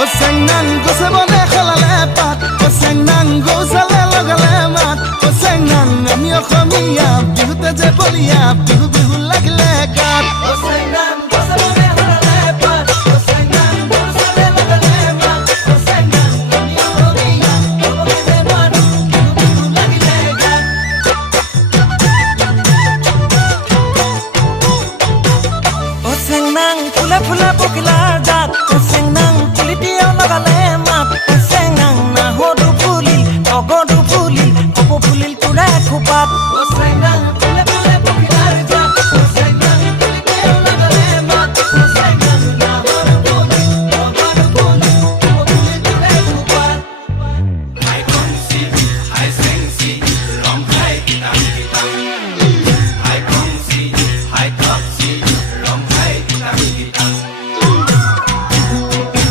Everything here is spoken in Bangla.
ও চেংনাং গছে বনে খলালে পাত ও চেংনাং গৌচালে লগালে মাত ও চেংনাং আমি অসমীয়া বিহুতে যে বলিয়া বিহু বিহু লাগিলে গাত